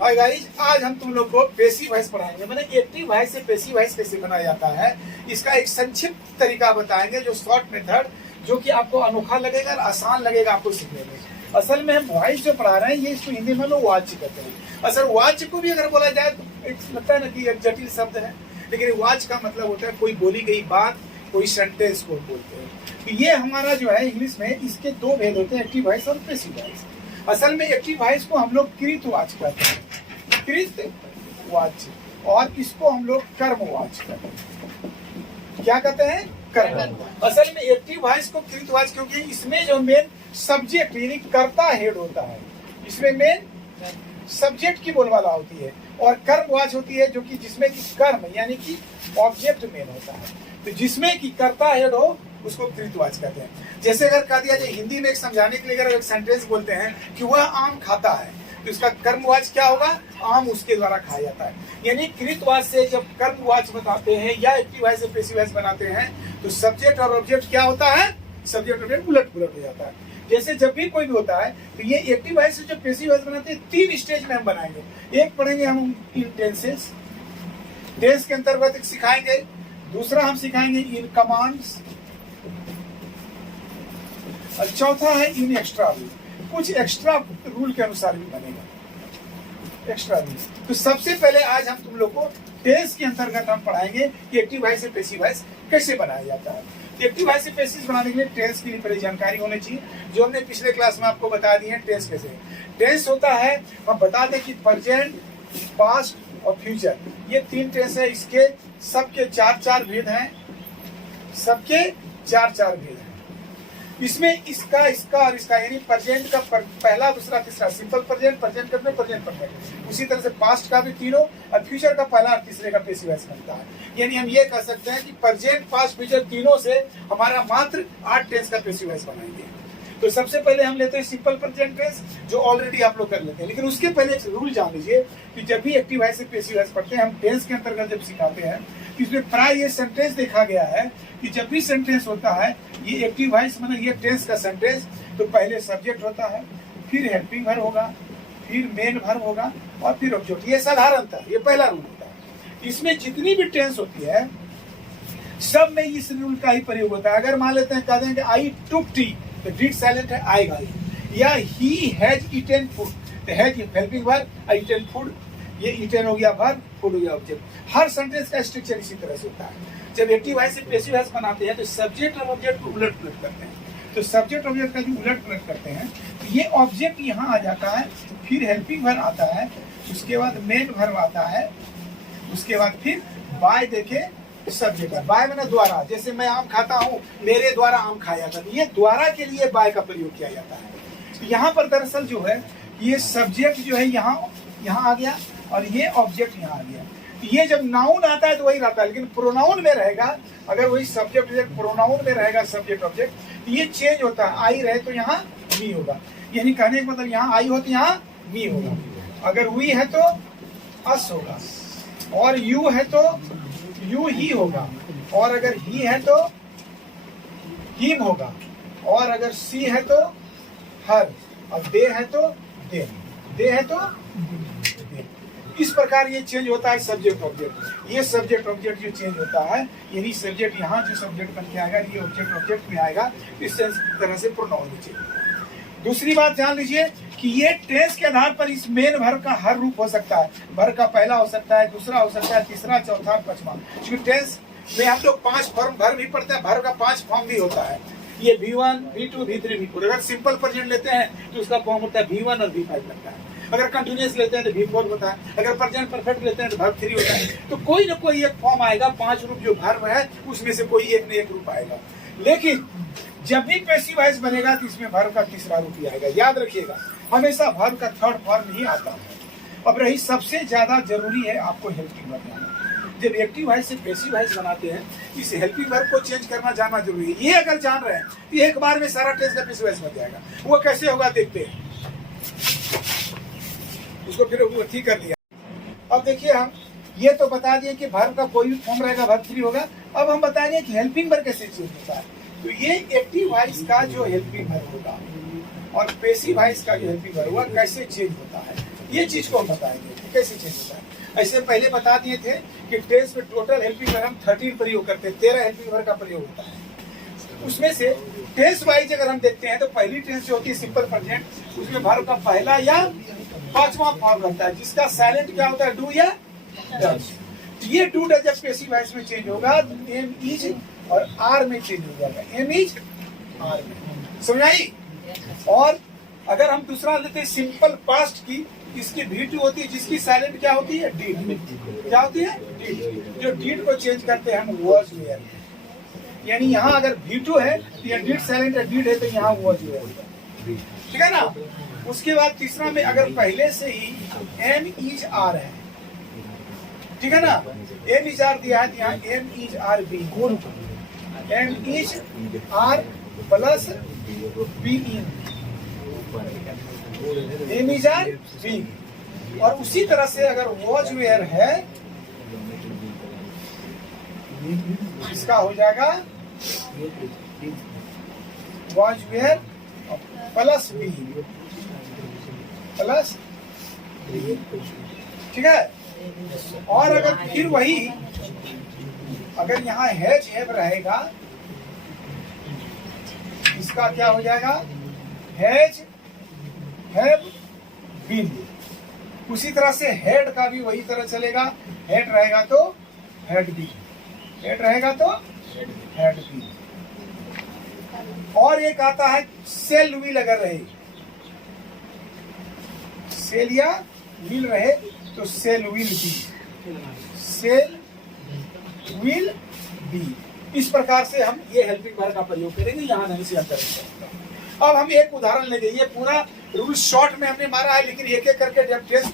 Hi guys, आज हम तुम लोग को पेसिव वॉइस पढ़ाएंगे। मैंने एक्टिव वॉइस से पेसिव वॉइस कैसे बनाया जाता है, इसका एक संक्षिप्त तरीका बताएंगे, जो शॉर्ट मेथड, जो कि आपको अनोखा लगेगा और आसान लगेगा आपको सीखने में। असल में हम वॉइस जो पढ़ा रहे हैं, ये इसको हिंदी में लोग वाच्य कहते हैं। असल वाच्य को भी अगर बोला जाए तो एक लगता है ना कि एक जटिल शब्द है, लेकिन वाच्य का मतलब होता है कोई बोली गई बात, कोई सेंटेंस को बोलते हैं। तो ये हमारा जो है इंग्लिश में इसके दो भेद होते हैं, एक्टिव वॉइस और पेसिव वॉइस। असल में एक्टिव वॉइस को हम लोग कृतवाच्य कहते हैं, कृतवाच्य, और इसको हम लोग कर्मवाच्य कहते हैं। क्या कहते हैं? कर्म। असल में एक्टिव वॉइस को कृतवाच्य, क्योंकि इसमें जो मेन सब्जेक्ट यानी कर्ता हेड होता है, इसमें मेन सब्जेक्ट की बोलबाला होती है, और कर्मवाच्य होती है जो कि जिसमें कि कर्म यानी कि ऑब्जेक्ट मेन होता है। तो जिसमें कि कर्ता हेड हो उसको कृतवाच्य कहते हैं। जैसे अगर कह दिया जाए हिंदी में एक समझाने के लिए, अगर एक सेंटेंस बोलते हैं कि वह आम खाता है, तो इसका कर्मवाच्य क्या होगा? आम उसके द्वारा खाया जाता है। यानी कृतवाच्य से जब कर्मवाच्य बताते हैं या एक्टिव वॉइस से पेसिव वॉइस बनाते हैं, तो सब्जेक्ट और ऑब्जेक्ट क्या होता है? सब्जेक्ट ऑब्जेक्ट उलट पुलट हो जाता है। जैसे जब भी कोई भी होता है, तो ये एक्टिव वॉइस से जो पेसिव वॉइस बनाते हैं, 3 स्टेज में हम बनाएंगे। एक पढ़ेंगे हम इन टेंसेस, टेंस के अंतर्गत एक सिखाएंगे। दूसरा हम सिखाएंगे इन कमांड्स, और चौथा है इन एक्स्ट्रा रूल। कुछ एक्स्ट्रा रूल के अनुसार भी बनेगा एक्स्ट्रा रूल। तो सबसे पहले आज हम तुम लोग को टेंस के अंतर्गत हम पढ़ाएंगे कि एक्टिव वॉइस से पेसिव वॉइस कैसे बनाया जाता है। एक्टिव वॉइस से पेसिव बनाने के लिए टेंस के लिए पहले जानकारी होनी चाहिए, जो हमने पिछले क्लास में आपको बता दी है। टेंस कैसे? टेंस होता है, हम बता दें कि प्रेजेंट, पास्ट और फ्यूचर, ये 3 टेंस है। इसके सबके 4-4 भेद हैं, सबके 4-4 भेद हैं। इसमें इसका और इसका यानी प्रेजेंट का पहला, दूसरा, तीसरा सिंपल प्रेजेंट, प्रेजेंट करने, प्रेजेंट परफेक्ट। उसी तरह से पास्ट का भी तीनों, और फ्यूचर का पहला और तीसरे का पेसिव वॉइस बनता है। यानी हम ये कह सकते हैं कि प्रेजेंट, पास्ट, फ्यूचर तीनों से हमारा मात्र 8 टेंस का पेसिव वॉइस बनाएंगे। तो सबसे पहले हम लेते हैं सिंपल प्रेजेंट टेंस, जो ऑलरेडी आप लोग कर लेते हैं। लेकिन उसके पहले एक रूल जान लीजिए कि जब भी एक्टिव वॉइस से पेसिव वॉइस पढ़ते हैं, हम टेंस के अंतर्गत जब सिखाते हैं, तो इसमें प्राय ये सेंटेंस देखा गया है कि जब भी सेंटेंस होता है, ये एक्टिव वॉइस मतलब ये टेंस का सेंटेंस, तो पहले सब्जेक्ट होता है, फिर हेल्पिंग वर्ब होगा, फिर मेन वर्ब होगा, और फिर ऑब्जेक्ट। ये साधारणतः ये पहला रूल होता है। इसमें जितनी भी टेंस होती है, सब में इस रूल का ही प्रयोग होता है। अगर मान लेते हैं, कह देंगे आई टुक टी, तो डिड साइलेंट है, आएगा ही। या ही हैज ईटेन फूड, तो has helping verb, I eaten food, ये ईटेन हो गया वर्ब, फूड हो गया ऑब्जेक्ट। हर सेंटेंस का स्ट्रक्चर इसी तरह से होता है। जब एक्टिव वॉइस से पेसिव वॉइस बनाते हैं, तो सब्जेक्ट और ऑब्जेक्ट को उलट पुलट करते हैं। तो सब्जेक्ट ऑब्जेक्ट का जो उलट पुलट करते हैं, तो ये ऑब्जेक्ट यहाँ आ जाता है, फिर हेल्पिंग वर्ब आता है, उसके बाद मेन वर्ब आता है, उसके बाद फिर बाय देखे सब्जेक्ट। बाय मैंने द्वारा, जैसे मैं आम खाता हूँ, मेरे द्वारा आम खाया जाता है, ये द्वारा के लिए बाय का प्रयोग किया जाता है। तो यहाँ पर दरअसल जो है, ये सब्जेक्ट जो है यहाँ आ गया, और ये ऑब्जेक्ट यहाँ आ गया। ये जब नाउन आता है तो वही रहता है, लेकिन प्रोनाउन में रहेगा, अगर वही सब्जेक्ट प्रोनाउन में रहेगा सब्जेक्ट ऑब्जेक्ट, तो ये चेंज होता है। आई रहे तो यहाँ मी होगा, यानी कहने का मतलब यहाँ आई हो तो यहाँ मी होगा। अगर वी है तो अस होगा, और यू है तो यू ही होगा, और अगर ही है तो हिम होगा, और अगर सी है तो हर, और दे है तो दे, दे है तो दे। इस प्रकार ये चेंज होता है सब्जेक्ट ऑब्जेक्ट। ये सब्जेक्ट ऑब्जेक्ट जो चेंज होता है, यानी सब्जेक्ट यहाँ जो सब्जेक्ट बन के आएगा, ये ऑब्जेक्ट ऑब्जेक्ट में आएगा। इस तरह से प्रोनाउन चेंज होता है। दूसरी बात जान लीजिए कि ये टेंस के आधार पर इस मेन वर्ब का हर रूप हो सकता है। वर्ब का पहला हो सकता है, दूसरा हो सकता है, तीसरा, चौथा, पांचवा। क्योंकि टेंस में हम लोग 5 फॉर्म वर्ब भी पढ़ते हैं, वर्ब का 5 फॉर्म भी होता है। ये V1, V2, V3, V4। अगर सिंपल प्रेजेंट लेते हैं तो उसका फॉर्म होता है V1 और V5 लगता है। अगर कंटिन्यूअस लेते हैं तो V4 होता है। अगर प्रेजेंट परफेक्ट लेते हैं तो वर्ब 3 होता है। तो कोई ना कोई एक फॉर्म आएगा, 5 रूप जो वर्ब है उसमें से कोई एक न एक रूप आएगा। लेकिन जब भी पेसिव वॉइस बनेगा तो इसमें वर्ब का तीसरा रूप ही आएगा। याद रखिएगा, हमेशा वर्ब का थर्ड फॉर्म ही आता है। अब रही सबसे ज्यादा जरूरी है आपको हेल्पिंग वर्ब आना। जब एक्टिव वॉइस से पेसिव वॉइस बनाते हैं, इस हेल्पिंग वर्ब को चेंज करना जानना जरूरी है। ये अगर जान रहे हैं तो एक बार में सारा टेंस का पेसिव वॉइस बन जाएगा। वो कैसे होगा देखते हैं। उसको फिर वो ठीक कर दिया। अब देखिए, हम ये तो बता दिए कि वर्ब का कोई भी फॉर्म रहेगा, वर्ब 3 होगा। अब हम बताएंगे कि हेल्पिंग वर्ब कैसे चेंज होता है। तो ये एक्टिव वॉइस का जो हेल्पिंग वर्ब होगा और पेसिव वॉइस का जो हेल्पिंग वर्ब होगा कैसे चेंज होता है, ये चीज को हम बताएंगे कि कैसे चेंज होता है। ऐसे पहले बता दिए थे कि टेंस में टोटल हेल्पिंग वर्ब हम 13 प्रयोग करते हैं, 13 हेल्पिंग वर्ब का प्रयोग होता है। उसमें से टेंस वाइज अगर हम देखते हैं तो पहली टेंस जो होती है सिंपल प्रेजेंट, उसमें वर्ब का पहला या पांचवा फॉर्म रहता है, जिसका साइलेंट क्या होता है, डू या डज। ये डू डज जब पैसिव वॉइस में चेंज होगा तो एम इज और आर में चेंज हो जाएगा, एम इज आर में। समझ आई? और अगर हम दूसरा लेते हैं सिंपल पास्ट की, इसकी V2 होती है, जिसकी साइलेंट क्या होती है, डिड। क्या होती है, डिड। जो डिड को चेंज करते हैं हम वॉज वेयर, यानी यहाँ अगर V2 है तो यहाँ डिड साइलेंट है, डिड है तो यहाँ वॉज वेयर। ठीक है ना? उसके बाद तीसरा में अगर पहले से ही एम इज आर है, ठीक है ना, एम इज आर दिया है तो यहाँ am is are be, am is are plus being, am is are be. और उसी तरह से अगर वॉज वेयर है इसका हो जाएगा was were plus be, plus, ठीक है। और अगर फिर वही अगर यहाँ हैज हैव रहेगा, इसका क्या हो जाएगा, हैज हैव बीन। उसी तरह से हेड का भी वही तरह चलेगा, हेड रहेगा तो हेड बी, हेड रहेगा तो हेड बी। और एक आता है सेल विल, अगर रहे सेल या विल रहे तो shall will be, shall will be. इस प्रकार से हम ये हेल्पिंग वर्ब का प्रयोग करेंगे, यहाँ नहीं से अंतर नहीं। अब हम एक उदाहरण लेंगे, ये पूरा रूल शॉर्ट में हमने मारा है, लेकिन एक एक करके जब टेस्ट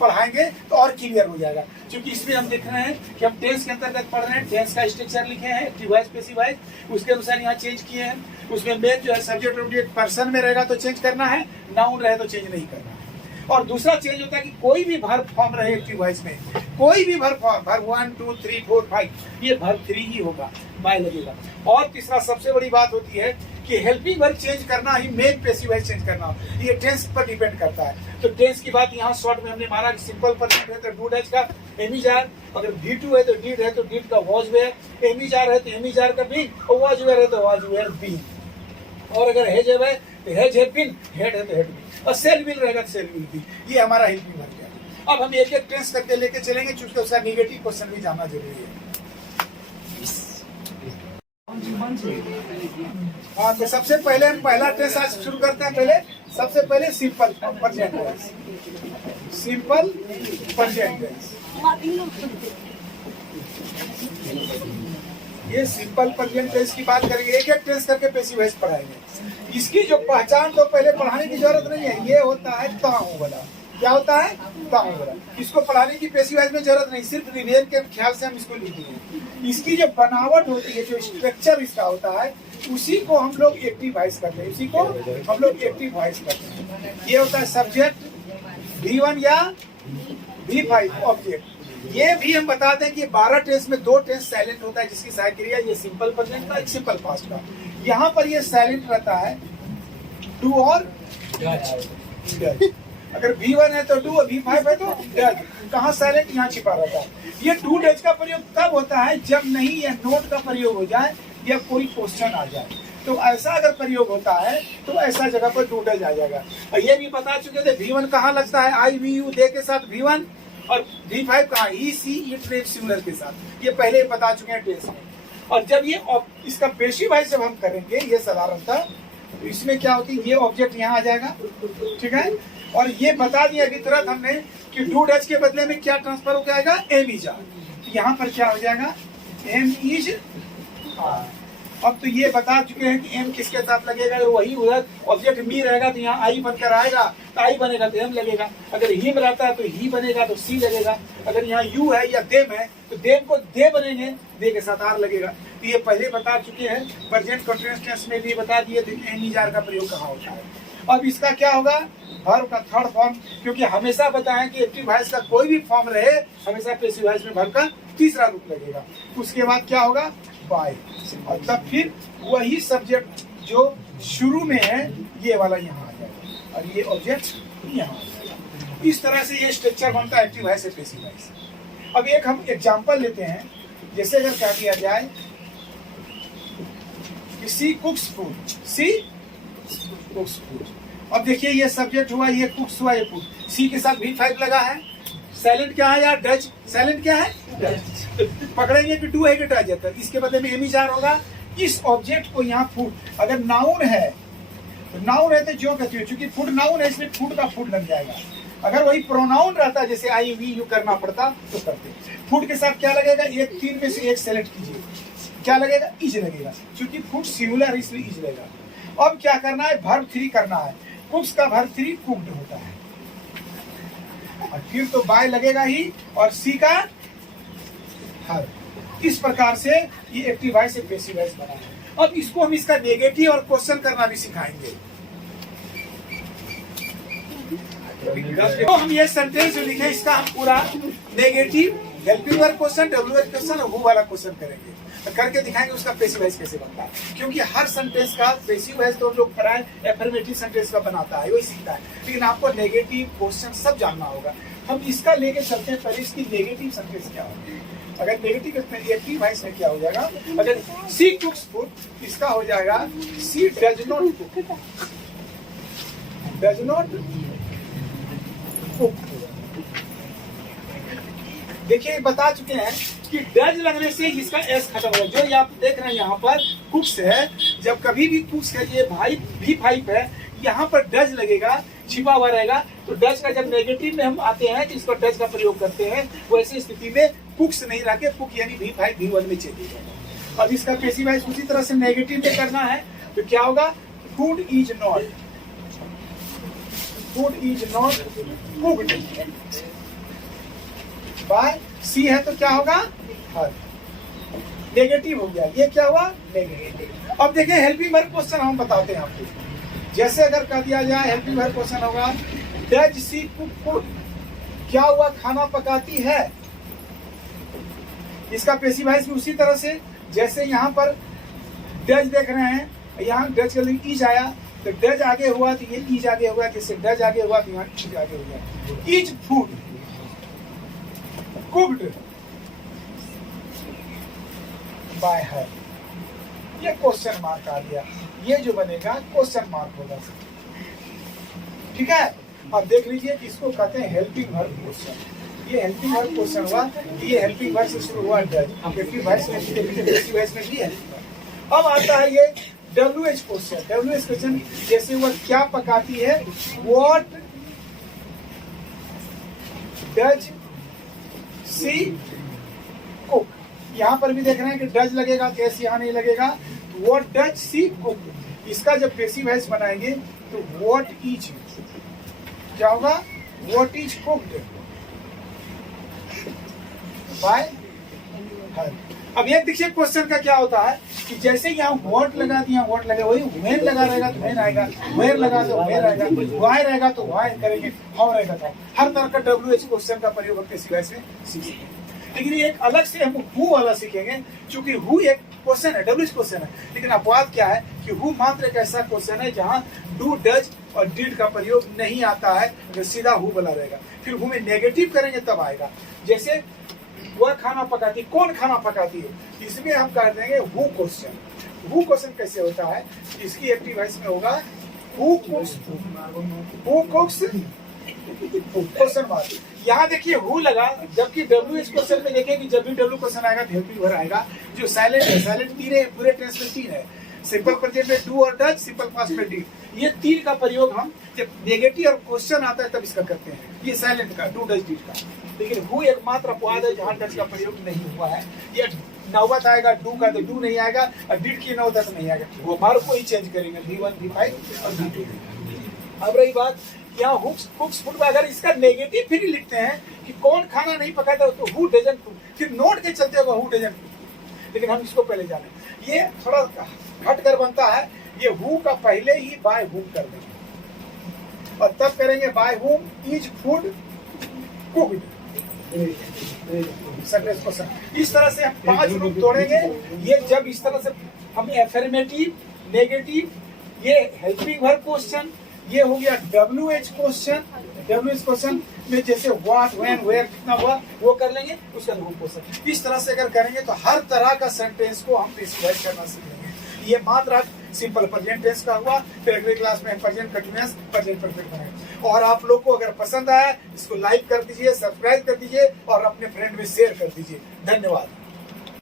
पढ़ाएंगे तो और क्लियर हो जाएगा, क्योंकि इसमें हम देख रहे हैं कि हम टेंस के अंतर्गत पढ़ रहे हैं। टेंस का स्ट्रक्चर लिखे हैं, एक्टिव वॉइस, पैसिव वॉइस, उसके अनुसार यहाँ चेंज किए हैं। उसमें मेन जो है सब्जेक्ट ऑब्जेक्ट पर्सन में रहेगा तो चेंज करना है, नाउन रहे तो चेंज नहीं करना है। और दूसरा चेंज होता है कि कोई भी वर्ब फॉर्म रहे एक्टिव वॉइस में, कोई भी वर्ब फॉर्म, वर्ब 1 2 3 4 5, ये वर्ब 3 ही होगा, बाय लगेगा। और तीसरा सबसे बड़ी बात होती है कि हेल्पिंग वर्ब चेंज करना ही मेन पैसिव वॉइस चेंज करना, ये टेंस पर डिपेंड करता है। तो टेंस की बात यहाँ शॉर्ट में हमने माना कि सिंपल परफेक्ट है तो डू डज का एम इज आर, अगर V2 है तो डिड है तो डिड का was were, am is are है तो एम इज आर का बीन, और वॉज वेयर है तो वॉज वेयर बीन। और अगर हैज हैव है तो हैज हैव बीन, हेड है तो हेड बीन, और सेल विल रहेगा तो सेल विल बी। ये हमारा हेल्पिंग वर्ब है। अब हम एक एक टेंस करके लेके चलेंगे, क्योंकि उसका नेगेटिव क्वेश्चन भी जानना जरूरी है। हाँ, तो सबसे पहले हम पहला टेंस आज शुरू करते हैं। पहले सबसे पहले simple present tense, simple present tense. ये सिंपल प्रेजेंट टेंस की बात करेंगे, एक एक टेंस करके पैसिव वॉइस पढ़ाएंगे। इसकी जो पहचान तो पहले पढ़ाने की जरूरत नहीं है, ये होता है ताऊ वाला। क्या होता है, ताऊ वाला। इसको पढ़ाने की पैसिव वॉइस में जरूरत नहीं, सिर्फ रिवीजन के ख्याल से हम इसको लिखेंगे। इसकी जो बनावट होती है, जो स्ट्रक्चर इसका होता है, उसी को हम लोग एक्टिव वॉइस करते हैं, उसी को हम लोग एक्टिव वॉइस करते हैं। ये होता है सब्जेक्ट V1 या V5 ऑब्जेक्ट। ये भी हम बताते हैं कि 12 टेंस में 2 टेंस साइलेंट होता है, जिसकी सहायक क्रिया ये सिंपल प्रेजेंट का, एक सिंपल पास्ट का। यहाँ पर ये साइलेंट रहता है डू और डज। अगर V1 है तो डू और V5 है तो डज। कहाँ साइलेंट, यहाँ छिपा रहता है। ये डू डज का प्रयोग तब होता है जब नहीं या नोट का प्रयोग हो जाए या कोई क्वेश्चन आ जाए, तो ऐसा अगर प्रयोग होता है तो ऐसा जगह पर डू डज आ जाएगा। और ये भी बता चुके थे V1 कहाँ लगता है, आई वी यू दे के साथ V1, और V5 कहाँ, ही सी इट रेट सिमिलर के साथ। ये पहले बता चुके हैं टेस्ट में। और जब ये इसका पैसिव वॉइस जब हम करेंगे ये साधारणतः, तो इसमें क्या होती है, ये ऑब्जेक्ट यहाँ आ जाएगा, ठीक है। और ये बता दिया अभी तुरंत हमने कि डू डज के बदले में क्या ट्रांसफर हो जाएगा, एम इज आर। यहाँ पर क्या हो जाएगा, एम इज आर। अब तो ये बता चुके हैं कि एम किसके साथ लगेगा, वही उधर ऑब्जेक्ट मी रहेगा तो यहाँ आई बनकर आएगा, तो आई बनेगा तो एम लगेगा। अगर हिम रहता है तो ही बनेगा तो सी लगेगा। अगर यहाँ यू है या देम है तो देम को दे बनेंगे, दे के साथ आर लगेगा। तो ये पहले बता चुके हैं, प्रेजेंट कंटीन्यूअस टेंस में भी बता दिए थे एम इज आर का प्रयोग कहाँ होता है। अब इसका क्या होगा, वर्ब का थर्ड फॉर्म, क्योंकि हमेशा बताएं कि एक्टिव वॉइस का कोई भी फॉर्म रहे, हमेशा पैसिव वॉइस में वर्ब का तीसरा रूप लगेगा। उसके बाद क्या होगा, बाय, और तब फिर वही सब्जेक्ट जो शुरू में है ये वाला यहाँ आ जाएगा, और ये ऑब्जेक्ट यहाँ आ जाएगा। इस तरह से ये स्ट्रक्चर बनता है एक्टिव वॉइस से पैसिव वॉइस। अब एक हम एग्जांपल लेते हैं, जैसे अगर कह दिया जाए कि सी कुक्स फूड, सी कुक्स फूड। अब देखिए ये सब्जेक्ट हुआ, ये कुक्स हुआ, ये फूड, सी के साथ V5 लगा है। साइलेंट क्या है यार? डच। साइलेंट क्या है? डच। पकड़ेंगे कि डू है कि डच है, तो इसके बदले में एमिजार होगा। इस ऑब्जेक्ट को यहाँ फूड, अगर नाउन है तो नाउन है तो जो कहती है, चूंकि फूड नाउन है इसलिए फूड का फूड लग जाएगा। अगर वही प्रोनाउन रहता जैसे आई वी यू करना पड़ता तो करते। फूड के साथ क्या लगेगा? ये तीन में से एक सेलेक्ट कीजिए, क्या लगेगा? इज लगेगा, क्योंकि फूड सिंगुलर है इसलिए इज लगेगा। अब क्या करना है? वर्ब 3 करना है। कुक्स का वर्ब 3 कुक्ड होता है, और फिर तो बाय लगेगा ही, और सी का हर। इस प्रकार से ये एक्टिव वॉइस से पैसिव वॉइस बना है। अब इसको हम इसका नेगेटिव और क्वेश्चन करना भी सिखाएंगे। तो हम ये सेंटेंस जो लिखे इसका हम पूरा negative, helping verb question, WH question और हु वाला क्वेश्चन करेंगे, तो करके दिखाएंगे उसका पैसिव वॉइस कैसे बनता है। क्योंकि हर सेंटेंस का पैसिव वॉइस तो हम लोग पढ़ा है, एफर्मेटिव सेंटेंस का बनाता है, वही सीखता है, लेकिन आपको नेगेटिव क्वेश्चन सब जानना होगा। हम इसका लेके चलते हैं, पहले इसकी नेगेटिव सेंटेंस क्या होगी। अगर नेगेटिव एक्टिव वॉइस में क्या हो जाएगा? अगर सी कुक्स फूड, इसका हो जाएगा she does not cook, does not cook. देखिए बता चुके हैं कि डज लगने से इसका एस खत्म हो गया। जो आप देख रहे हैं यहाँ पर कुक्स है, जब कभी भी कुक्स है, ये भाई V5 है, यहाँ पर डज लगेगा, छिपा हुआ रहेगा। तो डज का जब नेगेटिव में हम आते हैं तो इसको डज का प्रयोग करते हैं, वैसी स्थिति में कुक्स नहीं रखे, कुक यानी V5 V1 में चेंज हो जाएगा। अब इसका पैसिव वॉइस उसी तरह से नेगेटिव में करना है, तो क्या होगा? Food is not, food is not cooked by she है, तो क्या होगा? हर। नेगेटिव हो गया, ये क्या हुआ? नेगेटिव। अब देखिए हेल्पिंग वर्ब क्वेश्चन हम बताते हैं आपको। जैसे अगर कह दिया जाए हेल्पिंग वर्ब क्वेश्चन होगा डज सी कुक फूड, क्या हुआ? खाना पकाती है। इसका पैसिव वॉइस भी उसी तरह से, जैसे यहाँ पर डज देख रहे हैं, यहाँ डज के लिए इज आया, तो डज आगे हुआ तो ये इज आगे होगा, जैसे डज आगे हुआ तो यहाँ इज आगे होगा। इज फूड कुक्ड बाय हर, ये क्वेश्चन मार्क आ गया, ये जो बनेगा क्वेश्चन मार्क होगा। ठीक है, अब देख लीजिए कि इसको कहते हैं हेल्पिंग वर्ब क्वेश्चन। ये हेल्पिंग वर्ब क्वेश्चन हुआ, ये हेल्पिंग वर्ब से शुरू हुआ डज, एक्टिव वॉइस में पैसिव वॉइस में भी है। अब आता है ये WH क्वेश्चन। WH क्वेश्चन जैसे वो क्या पकाती है, व्हाट डज सी कुक। यहाँ पर भी देख रहे हैं कि डज लगेगा, कैसे यहाँ नहीं लगेगा। व्हाट डज सी कुक, इसका जब पैसिव वॉइस बनाएंगे तो व्हाट इज, क्या होगा? व्हाट इज कुक्ड बाय हर। अब ये देखिए क्वेश्चन का क्या होता है कि जैसे यहाँ व्हाट लगा दिया, व्हाट लगा, वही व्हेन लगा रहेगा तो व्हेन आएगा, वेयर लगा तो वेयर आएगा, व्हाई रहेगा तो व्हाई करेंगे, हाउ रहेगा तो। हर तरह का WH क्वेश्चन का प्रयोग हम पैसिव वॉइस में सीखेंगे। लेकिन एक अलग से हम हु वाला सीखेंगे, क्योंकि हु एक क्वेश्चन है, WH क्वेश्चन है, लेकिन अपवाद क्या है कि हु मात्र एक ऐसा क्वेश्चन है जहाँ डू, डज और डिड का प्रयोग नहीं आता है, तो सीधा हु वाला रहेगा। फिर हु में नेगेटिव करेंगे तब आएगा। जैसे वह खाना पकाती, कौन खाना पकाती है, इसमें हम कह देंगे हु क्वेश्चन। हु क्वेश्चन कैसे होता है? इसकी एक्टिव वॉइस में होगा हु कुक्स, हु कुक्स क्वेश्चन मार्क। यहाँ देखिए हु लगा, जबकि WH क्वेश्चन में देखिए कि जब भी W क्वेश्चन आएगा हेल्पिंग वर्ब आएगा। जो साइलेंट है, साइलेंट 3 है, पूरे टेंस में 3 है। सिंपल प्रेजेंट में डू और डज, सिंपल पास्ट में डिड। ये 3 का प्रयोग हम जब नेगेटिव और क्वेश्चन आता है तब इसका करते हैं। ये साइलेंट का, डू डज डिड का। लेकिन हु एकमात्र अपवाद है जहाँ डज का प्रयोग नहीं हुआ है। ये नौबत आएगा डू का तो डू नहीं आएगा, और डिड की नौबत नहीं आएगा, वो वर्ब को ही चेंज करेंगे, V1 V5 और V2। अब रही बात यहाँ कुक्स फूड में, अगर इसका नेगेटिव फिर लिखते हैं कि कौन खाना नहीं पकाता तो हु डजंट कुक, फिर नोट के चलते होगा हु डजंट कुक। लेकिन हम इसको पहले जाने, ये थोड़ा हट कर बनता है। ये हु का पहले ही बाय हुम कर देंगे, और तब करेंगे by whom is food cooked. इस तरह से हम 5 रूप तोड़ेंगे। ये जब इस तरह से हम एफर्मेटिव, नेगेटिव, ये हेल्पिंग वर्ब क्वेश्चन, ये हो गया WH क्वेश्चन। WH क्वेश्चन में जैसे व्हाट, व्हेन, वेयर कितना हुआ वो कर लेंगे, उसका ग्रुप क्वेश्चन। इस तरह से अगर करेंगे तो हर तरह का सेंटेंस को हम स्पेसिफाई करना सीख लेंगे। ये मात्र सिंपल प्रेजेंट टेंस का हुआ, फिर अगले क्लास में प्रेजेंट कंटीन्यूअस, प्रेजेंट परफेक्ट बनाएंगे। और आप लोग को अगर पसंद आया इसको लाइक कर दीजिए, सब्सक्राइब कर दीजिए और अपने फ्रेंड में शेयर कर दीजिए। धन्यवाद।